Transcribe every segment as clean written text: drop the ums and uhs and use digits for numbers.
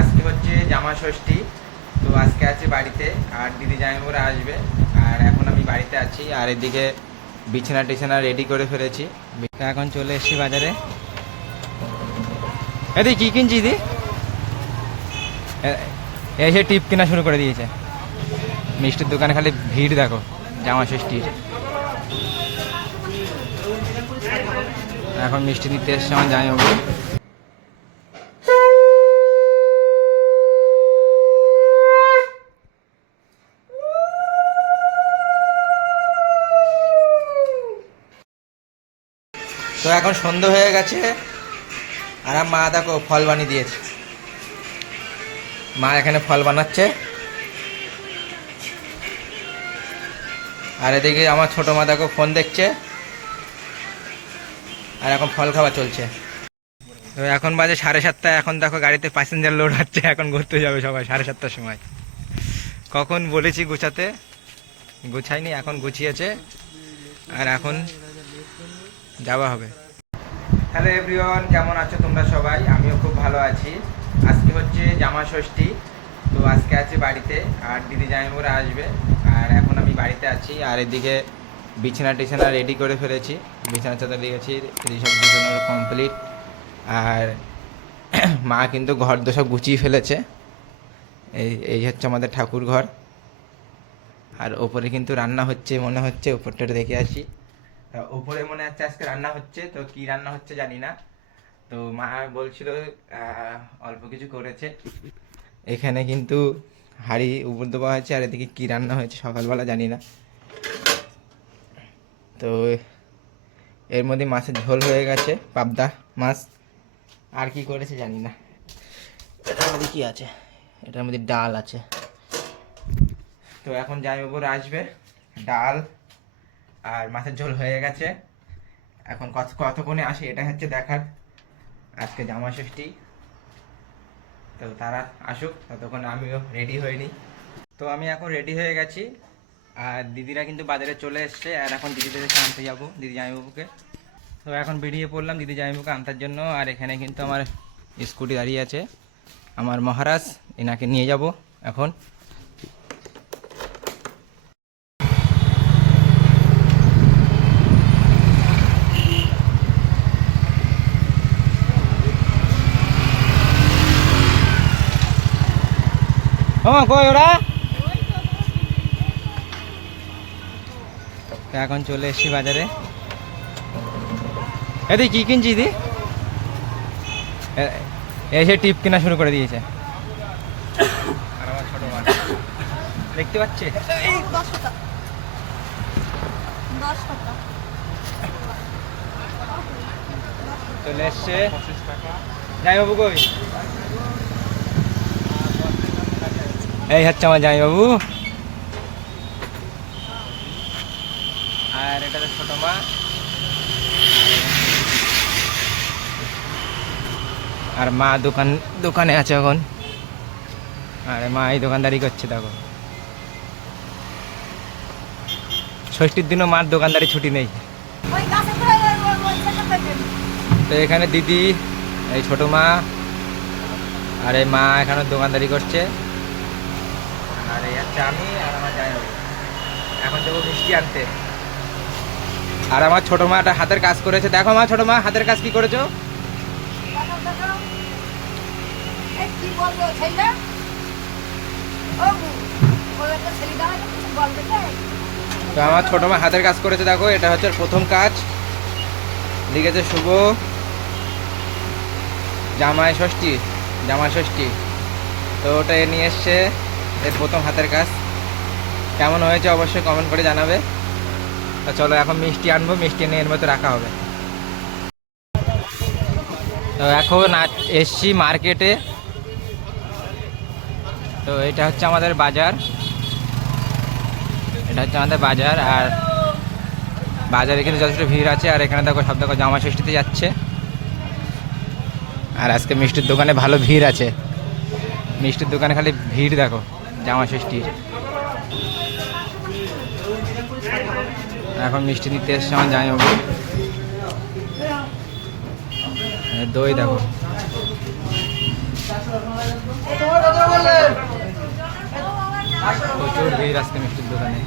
আজকে হচ্ছে জামা ষষ্ঠী। তো আজকে আছি বাড়িতে, আর দিদি জামাইবাবুরা আসবে। আর এখন আমি বাড়িতে আছি, আর এদিকে বিছানা টিছানা রেডি করে ফেলেছি। এখন চলে এসেছি বাজারে। এদি কি কিনছি দি? এসে টিপ কেনা শুরু করে দিয়েছে। মিষ্টির দোকানে খালি ভিড় দেখো জামা ষষ্ঠীর। এখন মিষ্টি নিতে এসছে আমার জামাইবাবু। তো এখন সন্ধ্যা হয়ে গেছে, আর মা দেখো ফল বানিয়ে দিয়েছে। মা এখানে ফল বানাচ্ছে, আর এদিকে আমার ছোট মা দেখো ফোন দেখছে, আর এখন ফল খাওয়া চলছে। তো এখন বাজে 7:30। এখন দেখো গাড়িতে প্যাসেঞ্জার লোড হচ্ছে, এখন ঘুরতে যাবে সবাই 7:30টার সময়। কখন বলেছি গুছাতে, গুছাইনি, এখন গুছিয়েছে, আর এখন যাওয়া হবে। হ্যালো এভরিওয়ান, কেমন আছো তোমরা সবাই? আমিও খুব ভালো আছি। আজকে হচ্ছে জামা ষষ্ঠী। তো আজকে আছি বাড়িতে, আর দিদি জামাইবাবুরা আসবে। আর এখন আমি বাড়িতে আছি, আর এদিকে বিছানা টিছানা রেডি করে ফেলেছি। বিছানা চাদর দিয়েছি, সব বিছানার কমপ্লিট। আর মা কিন্তু ঘর তো সব গুছিয়ে ফেলেছে। এই হচ্ছে আমাদের ঠাকুর ঘর। আর ওপরে কিন্তু রান্না হচ্ছে মনে হচ্ছে, ওপরটা দেখে আসি। ওপরে মনে হচ্ছে আজকে রান্না হচ্ছে, তো কি রান্না হচ্ছে জানি না। তো মা বলছিল অল্প কিছু করেছে। এখানে কিন্তু হাঁড়ি উপর দেওয়া হয়েছে, আর এদিকে কি রান্না হয়েছে সকালবেলা জানি না। তো এর মধ্যে মাছের ঝোল হয়ে গেছে, পাবদা মাছ। আর কি করেছে জানি না। এটার মধ্যে কি আছে? এটার মধ্যে ডাল আছে। তো এখন জামাইবাবুরা আসবে, ডাল আর মাছের ঝোল হয়ে গেছে। এখন কতক্ষণে আসে এটা হচ্ছে দেখার। আজকে জামা ষষ্ঠী, তো তারা আসুক, ততক্ষণ আমিও রেডি হইনি। তো আমি এখন রেডি হয়ে গেছি, আর দিদিরা কিন্তু বাজারে চলে এসছে। আর এখন দিদিদেরকে আনতে যাবো, দিদি জামাইবাবুকে। তো এখন বেরিয়ে পড়লাম দিদি জামাইবাবুকে আনতার জন্য। আর এখানে কিন্তু আমার স্কুটি দাঁড়িয়ে আছে, আমার মহারাজ, এনাকে নিয়ে যাব এখন। কই ওরা? এখন চলে এসছি বাজারে। এদি কি কিনছি দি? এসে টিপ কেনা শুরু করে দিয়েছে। আর আমার ছোট মা দেখতে পাচ্ছে, চলে এসছে। জামাইবাবু কই? এই হচ্ছে আমার জামাইবাবু, আর এটা ছোট মা। আর মা দোকানে আছে এখন। আর মা এই দোকানদারি করছে দেখো। ষষ্ঠীর দিনও মার দোকানদারি ছুটি নেই। তো এখানে দিদি, এই ছোট মা, আর এই মা এখানে দোকানদারি করছে। আর এই হচ্ছে আমি, আর আমার জামাইবাবু। এখন যাবো মিষ্টি আনতে। আর আমার ছোট মা একটা হাতের কাজ করেছে, দেখো মা ছোট মা হাতের কাজ কি করেছো? তো আমার ছোট মা হাতের কাজ করেছে দেখো, এটা হচ্ছে প্রথম কাজ। লিখেছে শুভ জামাই ষষ্ঠী, জামা ষষ্ঠী। তো ওটা নিয়ে এসছে, এর প্রথম হাতের কাজ। কেমন হয়েছে অবশ্যই কমেন্ট করে জানাবে। তো চলো এখন মিষ্টি আনবো, মিষ্টি এনে এর মধ্যে রাখা হবে। তো এখন এসছি মার্কেটে। তো এটা হচ্ছে আমাদের বাজার, এটা হচ্ছে আমাদের বাজার। আর বাজারে কিন্তু যথেষ্ট ভিড় আছে। আর এখানে দেখো সব দেখো জামা ষষ্ঠীতে যাচ্ছে। আর আজকে মিষ্টির দোকানে ভালো ভিড় আছে, মিষ্টির দোকানে খালি ভিড় দেখো জামা ষষ্ঠীর। এখন মিষ্টি নিতে এসছে আমার জামাইবাবু। দই দেখো। প্রচুর ভিড় আজকে মিষ্টির দোকানে।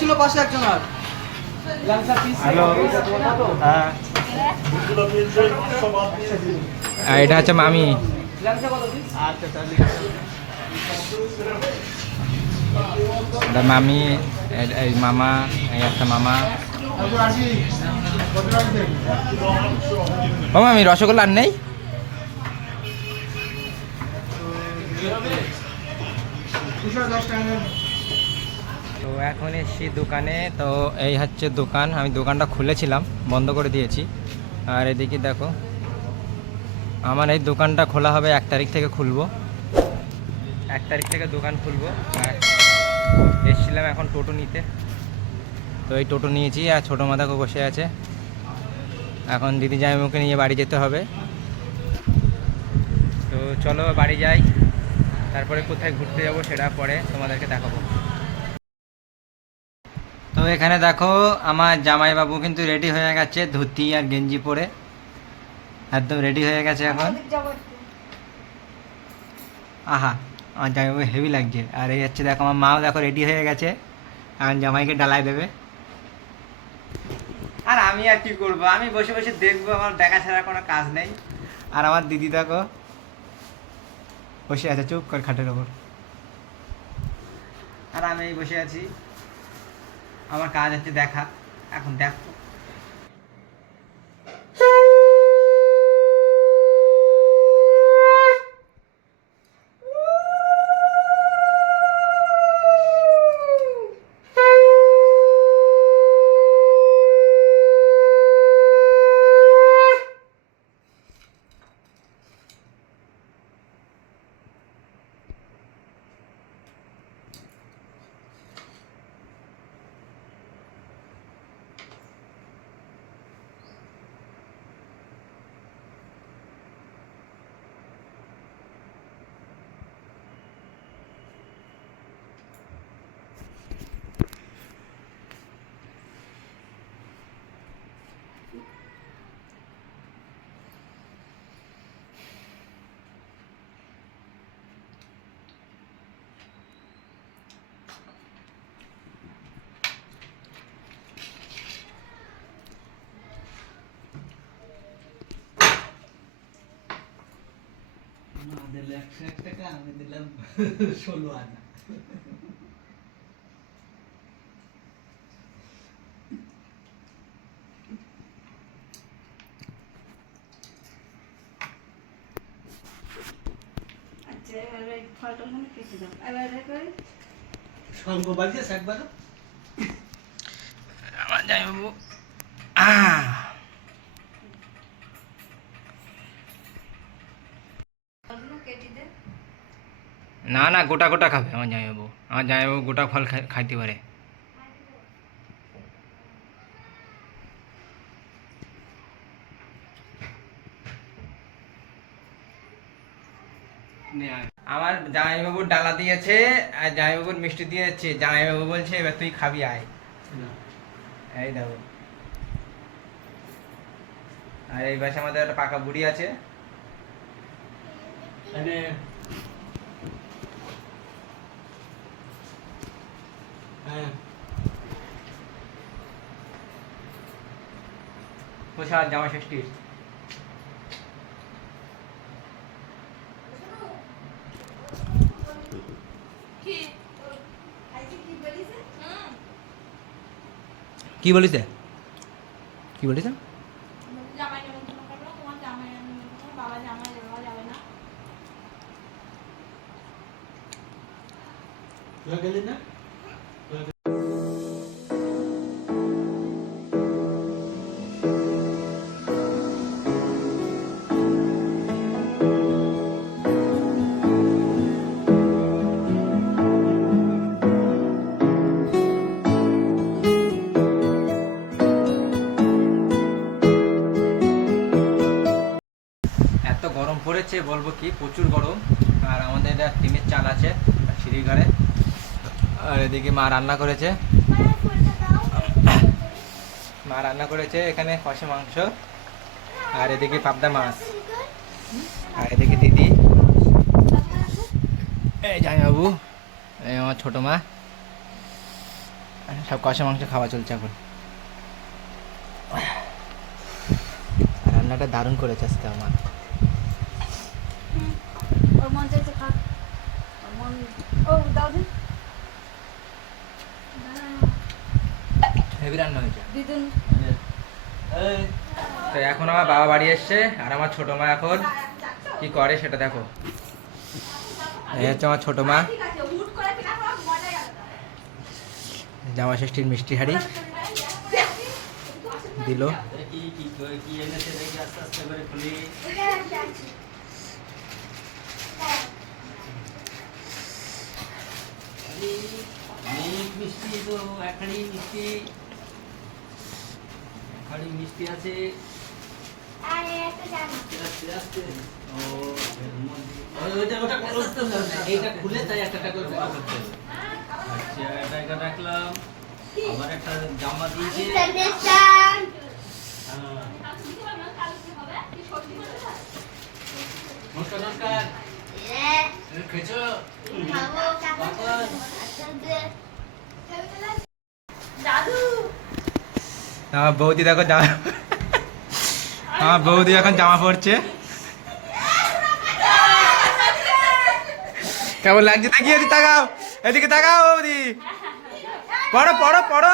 ছিল পাশে একজন আর হ্যালো, হ্যাঁ এটা হচ্ছে মামি। এটা মামি, এই মামা, এই একটা মামা। ও মামি, রসগোল্লা আর নেই? তো এখন এসছি দোকানে। তো এই হচ্ছে দোকান, আমি দোকানটা খুলেছিলাম, বন্ধ করে দিয়েছি। আর এদিকে দেখো, আমার এই দোকানটা খোলা হবে 1 তারিখ থেকে খুলবো। 1 তারিখ থেকে দোকান খুলবো। আর এসছিলাম এখন টোটো নিতে, তো এই টোটো নিয়েছি। আর ছোটো মাথাকে বসে আছে। এখন দিদি জামাইবাবুকে নিয়ে বাড়ি যেতে হবে। তো চলো বাড়ি যাই, তারপরে কোথায় ঘুরতে যাব সেটা পরে তোমাদেরকে দেখাবো। তো এখানে দেখো, আমার জামাইবাবু কিন্তু রেডি হয়ে গেছে, ধুতি আর গেঞ্জি পরে একদম রেডি হয়ে গেছে এখন। আহা, আমার জামাইবাবু হেভি লাগছে। আর এই হচ্ছে দেখো, আমার মাও দেখো রেডি হয়ে গেছে, এখন জামাইকে ডালাই দেবে। আর আমি আর কি করবো, আমি বসে বসে দেখবো, আমার দেখা ছাড়া কোনো কাজ নেই। আর আমার দিদি দেখো বসে আছে চুপ করে খাটের ওপর, আর আমি এই বসে আছি। আমার কাজ হচ্ছে দেখা, এখন দেখো। দিল 101 টাকা, আমি দিলাম 16 আনা। আচ্ছা, এবারে ফলটা মনে কেটে দাও। এবারে করে শঙ্খ বাজিয়েছে একবার। আমার জামাইবাবু ফলগুলো কেটে দে। না না, গোটা গোটা খাবে আমার জামাইবাবু। আমার জামাইবাবু গোটা ফল খাইতে পারে। আমার জামাইবাবুর ডালা দিয়েছে আর জামাইবাবুর মিষ্টি দিয়েছে। জামাইবাবু বলছে এবার তুই খাবি, আয়। এই দেখো, আর এই পাশে আমাদের একটা পাকা বুড়ি আছে। পোশাক জামা ষষ্ঠীর। কি আজকে কি বলিস? কি বলিছে? কি বলিছে? জামাই নিমন্ত্রণ করলো, তোমার জামাই নিমন্ত্রণ, বাবা জামাই দেওয়া যাবে না। তুই গেলি না? এত গরম পড়েছে বলবো কি, প্রচুর গরম। আর আমাদের এটা টিনের চাল আছে সিঁড়ি ঘরে। আর এদিকে মা রান্না করেছে, মা রান্না করেছে এখানে কষা মাংস, আর এদিকে পাবদা মাছ, আর এদিকে দিদি, এই জামাইবাবু, এই আমার ছোট মা, সব কষা মাংস খাওয়া চলছে এখন। রান্নাটা দারুণ করেছে আজকে আমার। ওর মন চাইছে খাক, ওর মন, ও দাও দিন, হেভি রান্না হয়েছে। দিদুন তো এখন আমার বাবা বাড়ি এসছে, আর আমার ছোট মা এখন কি করে সেটা দেখো। এই হচ্ছে আমার ছোট মা, জামা ষষ্ঠীর মিষ্টি হাড়ি দিল। মিষ্টি তো একখানি মিষ্টি, একখানি মিষ্টি আছে। এইটা খুলে তাই একটা করে বার করতে হবে। আচ্ছা, এটা রাখলাম। আবার একটা জামা দিয়েছে। নমস্কার নমস্কার। খেয়েছো? আমার বৌদি দেখো জামা, আমার বৌদি এখন জামা পরছে। কেমন লাগছে তাকিয়ে তাকাও, এদিকে তাকাও বৌদি, পড়ো পড়ো পড়ো।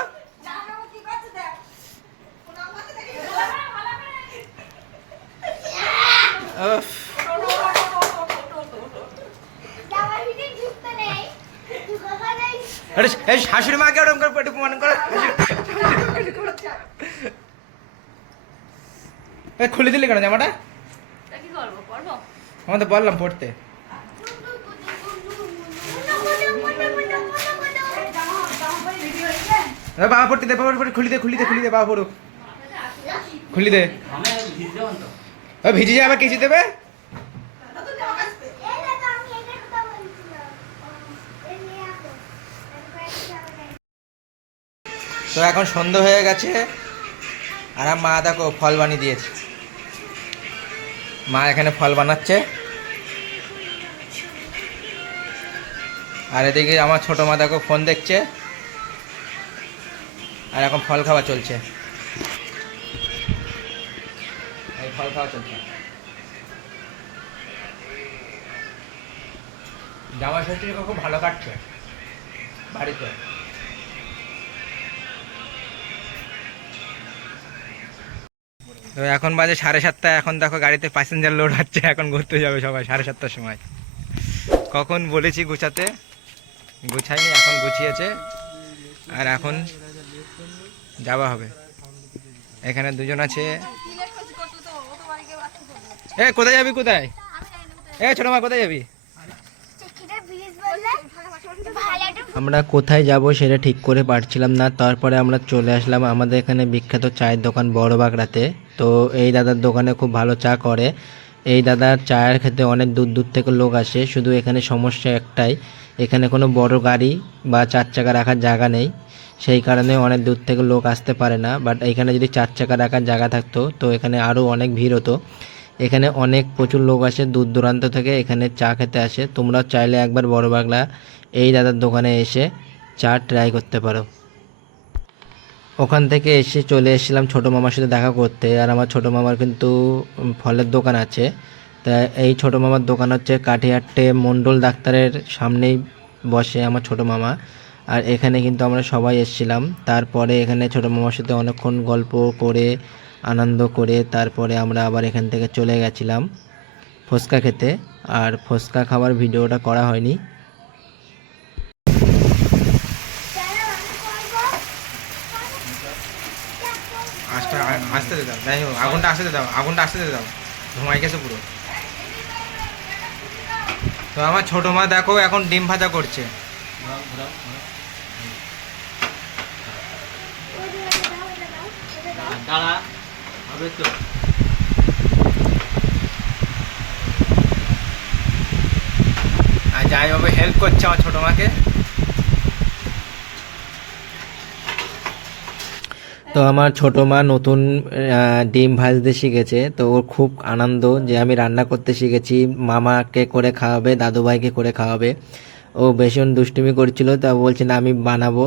উফ, আরে এই শাশুড়ি মাকে ওরকম করে পেটে মনে করো, খুলে দিলি কেন জামাটা? কি করবো, পড়বো? আমি তো বললাম পড়তে। বাবা পড়তে দে, বাবা পড়তে, খুলি দে খুলি দে খুলি দে, বাবা পড়ুক, খুলি দে। ভিজে যায় আবার কেচে দেবে। তো এখন সন্ধ্যা হয়ে গেছে, আর মা দেখো ফল বানিয়ে দিয়েছে। মা এখানে ফল বানাচ্ছে, আর এদিকে আমার ছোট মা দেখো ফোন দেখছে, আর এখন ফল খাওয়া চলছে, এই ফল খাওয়া চলছে। জামা ষষ্ঠী খুব ভালো কাটছে বাড়িতে। তো এখন বাজে 7:30, এখন দেখো গাড়িতে প্যাসেঞ্জার লোড হচ্ছে, এখন ঘুরতে যাবে সবাই 7:30 সময়। কখন বলেছি গুছাতে, গুছাইনি, এখন গুছিয়েছে, আর এখন যাওয়া হবে। এখানে দুজন আছে। এ কোথায় যাবি, কোথায়? এ ছোট মা কোথায় যাবি? আমরা কোথায় যাব সেটা ঠিক করে পারছিলাম না, তারপরে আমরা চলে আসলাম আমাদের এখানে বিখ্যাত চায়ের দোকান বড় বাগড়াতে। তো এই দাদার দোকানে খুব ভালো চা করে। এই দাদার চায়ের খেতে অনেক দূর দূর থেকে লোক আসে, শুধু এখানে সমস্যা একটাই, এখানে কোনো বড় গাড়ি বা 4 চাকা রাখার জায়গা নেই, সেই কারণে অনেক দূর থেকে লোক আসতে পারে না। বাট এখানে যদি 4 চাকা রাখার জায়গা থাকতো তো এখানে আরও অনেক ভিড় হতো। এখানে অনেক প্রচুর লোক আসে দূর দূরান্ত থেকে, এখানে চা খেতে আসে। তোমরা চাইলে একবার বড় বাগলা এই দাদার দোকানে এসে চা ট্রাই করতে পারো। ওখান থেকে এসে চলে এসেছিলাম ছোটো মামার সাথে দেখা করতে, আর আমার ছোটো মামার কিন্তু ফলের দোকান আছে। তা এই ছোটো মামার দোকান হচ্ছে কাঠিয়াট্টে মণ্ডল ডাক্তারের সামনেই বসে আমার ছোটো মামা, আর এখানে কিন্তু আমরা সবাই এসেছিলাম। তারপরে এখানে ছোটো মামার সাথে অনেকক্ষণ গল্প করে আনন্দ করে তারপরে আমরা আবার এখান থেকে চলে গেছিলাম ফুচকা খেতে, আর ফুচকা খাবার ভিডিওটা করা হয়নি। আসতে দাও, যাই হোক আগুনটা আসতে দাও, আগুনটা আসতে দাও, ধোঁয়াই গেছে পুরো। তো আমার ছোট মা দেখো এখন ডিম ভাজা করছে। দাঁড়া হবে তো। আর যাই হবে হেল্প করছে আমার ছোট মাকে। তো আমার ছোট মা নতুন ডিম ভাজতে শিখেছে, তো ওর খুব আনন্দ যে আমি রান্না করতে শিখেছি, মামাকে করে খাওয়াবে, দাদুভাইকে করে খাওয়াবে। ও ভীষণ দুষ্টুমি করছিল, তা বলছে না আমি বানাবো।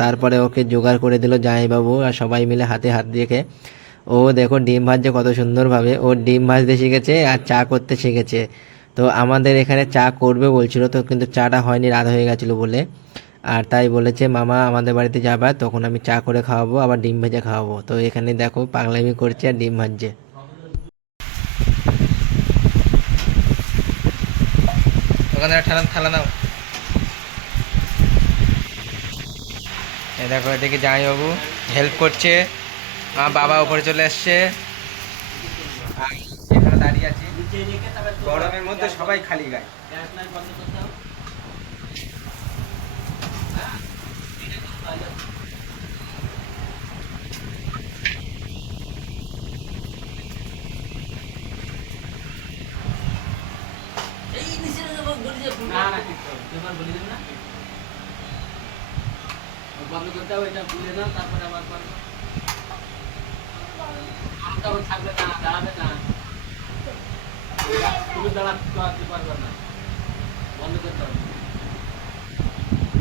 তারপরে ওকে জোগাড় করে দিল জামাইবাবু আর সবাই মিলে হাতে হাত দিয়ে। ও দেখো ডিম ভাজছে কত সুন্দরভাবে, ও ডিম ভাজতে শিখেছে আর চা করতে শিখেছে। তো আমাদের এখানে চা করবে বলছিল, তো কিন্তু চাটা হয়নি, রাত হয়ে গেছিলো বলে। আর তাই বলেছে মামা আমাদের বাড়িতে যাবা, তখন আমি চা করে খাওয়াবো, আবার ডিম ভেজে খাওয়াবো। তো এখানে দেখো পাগলামি করছে আর ডিম ভাজছে। ওখানে ঠালা থালা নাও। এই দেখো এদিকে জামাইবাবু হেল্প করছে, আমার বাবা উপরে চলে এসছে, আর এখানে দাঁড়িয়ে আছি। নিচে রেখে তারপর গরমের মধ্যে সবাই খালি গায়ে। গ্যাস লাইট বন্ধ করতে হবে। হ্যাঁ, এটা খুব ভালো। এই নিচে বলি যে না না কিছু তোমার বলি দেন না, বন্ধ করতে হবে, এটা ভুলে না, তারপরে আবার করবো। আমি তখন থাকবে না, দাঁড়াবে না, তুমি দাঁড়াতে পারবে না, বন্ধ করতে হবে।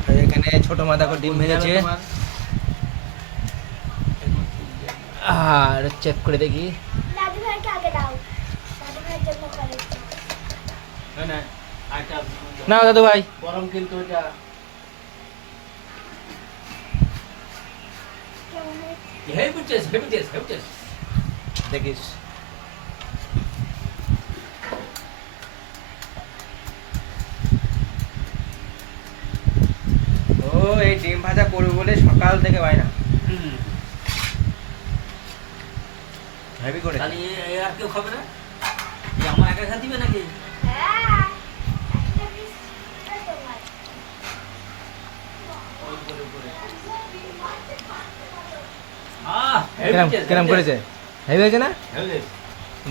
আর এখানে ছোট মা দেখো ডিম ভেজেছে, আর চেক করে দেখি। দাদু ভাইকে আগে দাও, দাদু ভাইয়ের জন্য করে না না আটা না দাদু ভাই, গরম কিন্তু এটা কেমন হয়েছে? হেভি টেস্ট দেখিস। ও এই ডিম ভাজা করবে বলে সকাল থেকে বায়না, হেভি করে। তাহলে আর কেউ খাবে না, আমার একা খা দিবে নাকি? হ্যাঁ, একটা পিস তোমার। হেভি কেরম টেস্ট কেরম করেছে? হেভি হয়েছে না? Heavy taste.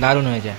দারুণ হয়েছে।